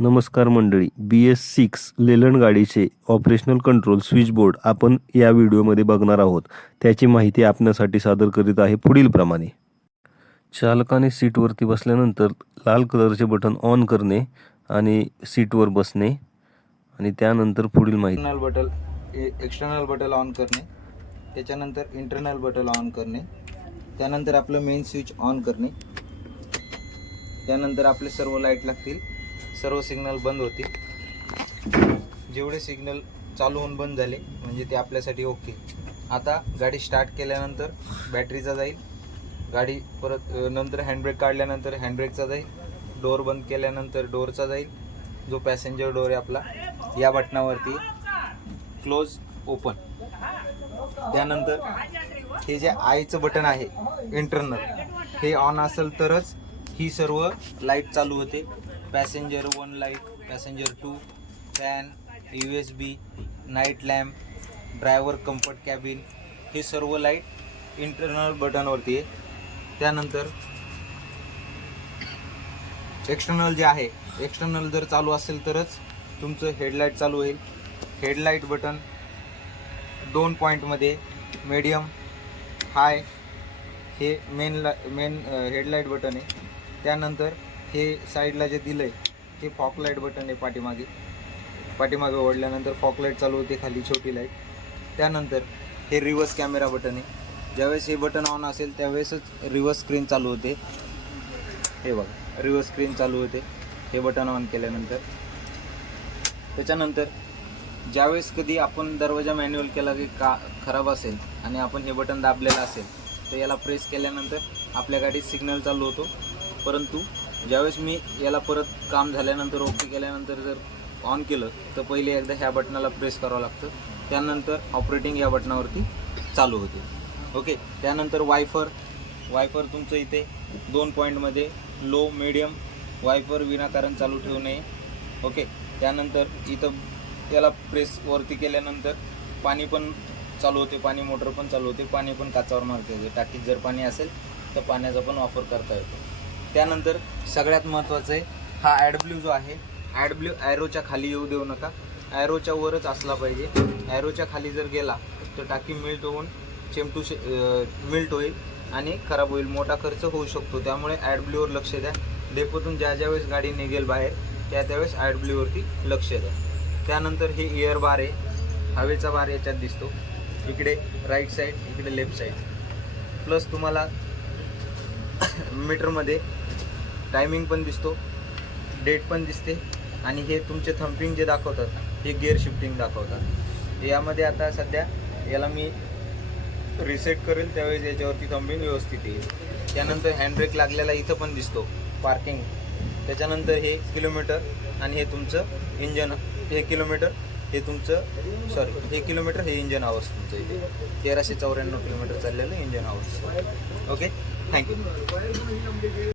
नमस्कार मंडळी बी S six लेलन गाडीचे ऑपरेशनल कंट्रोल स्विचबोर्ड आपण या व्हिडिओमध्ये बघणार आहोत. त्याची माहिती आपल्यासाठी सादर करीत आहे पुढीलप्रमाणे. चालकाने सीटवरती बसल्यानंतर लाल कलरचे बटन ऑन करणे आणि सीटवर बसणे आणि त्यानंतर पुढील माहिती. External button external button on करणे त्याच्यानंतर इंटरनल बटन ऑन करणे त्यानंतर आपलं मेन स्विच ऑन करणे त्यानंतर आपले सर्व लाइट लागतील. सर्व सिग्नल बंद होतील जेवढे सिग्नल चालू होऊन बंद झाले म्हणजे ते आपल्यासाठी ओके. आता गाडी स्टार्ट केल्यानंतर बॅटरीचा जाईल. गाडी परत नंतर हँडब्रेक काढल्यानंतर हँडब्रेकचा जाईल. डोअर बंद केल्यानंतर डोअरचा जाईल. जो पॅसेंजर डोअर आहे आपला या बटनावरती क्लोज ओपन त्यानंतर हे जे आयचं बटन आहे इंटरनल हे ऑन असेल तरच ही सर्व लाइट चालू होते. Passenger one light passenger two fan U S B night lamp driver comfort cabin हे सर्व लाइट इंटरनल बटनवरती आहे त्यानंतर एक्सटर्नल जे आहे एक्सटर्नल जर चालू असेल तरच तुमचं हेडलाईट चालू होईल. हेडलाईट बटन दोन पॉईंटमध्ये मीडियम हाय हे मेन ला मेन हेडलाईट बटन आहे. त्यानंतर हे साईडला जे दिलं आहे ते फॉक लाइट बटन आहे पाठीमागे. पाठीमागे ओढल्यानंतर फॉक लाइट चालू होते खाली छोटी लाइट. त्यानंतर हे रिव्हर्स कॅमेरा बटन आहे. ज्यावेळेस हे बटन ऑन असेल त्यावेळेसच रिव्हर्स स्क्रीन चालू होते. हे बघा रिव्हर्स स्क्रीन चालू होते. हे बटन ऑन केल्यानंतर. त्याच्यानंतर ज्यावेळेस कधी आपण दरवाजा मॅन्युअल केला की का खराब असेल आणि आपण हे बटन दाबलेलं असेल तर याला प्रेस केल्यानंतर आपल्या गाडीत सिग्नल चालू होतो. परंतु ज्यावेळेस मी याला परत काम झाल्यानंतर ओके केल्यानंतर जर ऑन केलं तर पहिले एकदा ह्या बटनाला प्रेस करावं लागतं. त्यानंतर ऑपरेटिंग या बटनावरती चालू होते. ओके? त्यानंतर वायफर वायफर तुमचं इथे दोन पॉईंटमध्ये लो मिडियम वायफर विनाकारण चालू ठेवू नये. ओके? त्यानंतर इथं याला प्रेस वरती केल्यानंतर पाणी पण चालू होते पाणी मोटर पण चालू होते पाणी पण काचावर मारते टाकीत जर पाणी असेल तर पाण्याचा पण वापर करता येतो. त्यानंतर सगळ्यात महत्त्वाचं आहे हा ॲडब्ल्यू जो आहे ॲडब्ल्यू ॲरोच्या खाली येऊ देऊ नका. ॲरोच्या वरच असला पाहिजे. ॲरोच्या खाली जर गेला तर टाकी मिल्ट होऊन चेमटू शे मिल्ट होईल आणि खराब होईल. मोठा खर्च होऊ शकतो. त्यामुळे ॲडब्ल्यूवर लक्ष द्या. डेपोतून ज्या ज्या वेळेस गाडी निघेल बाहेर त्या त्यावेळेस ॲडब्ल्यूवरती लक्ष द्या. त्यानंतर हे इयर बार आहे. हवेचा बार याच्यात दिसतो. इकडे राईट साईड इकडे लेफ्ट साईड प्लस तुम्हाला मीटरमध्ये. टायमिंग पण दिसतो डेट पण दिसते आणि हे तुमचे थम्पिंग जे दाखवतात हे गिअर शिफ्टिंग दाखवतात. यामध्ये आता सध्या याला मी रिसेट करेल त्यावेळेस याच्यावरती थंपिंग व्यवस्थित येईल. त्यानंतर हँडब्रेक लागलेला इथं पण दिसतो पार्किंग त्याच्यानंतर हे किलोमीटर आणि हे तुमचं इंजन हे किलोमीटर हे तुमचं सॉरी हे किलोमीटर हे इंजन आवर्स तुमचं इथे. तेराशे चौऱ्याण्णव किलोमीटर चाललेलं इंजन आवर्स ओके थँक्यू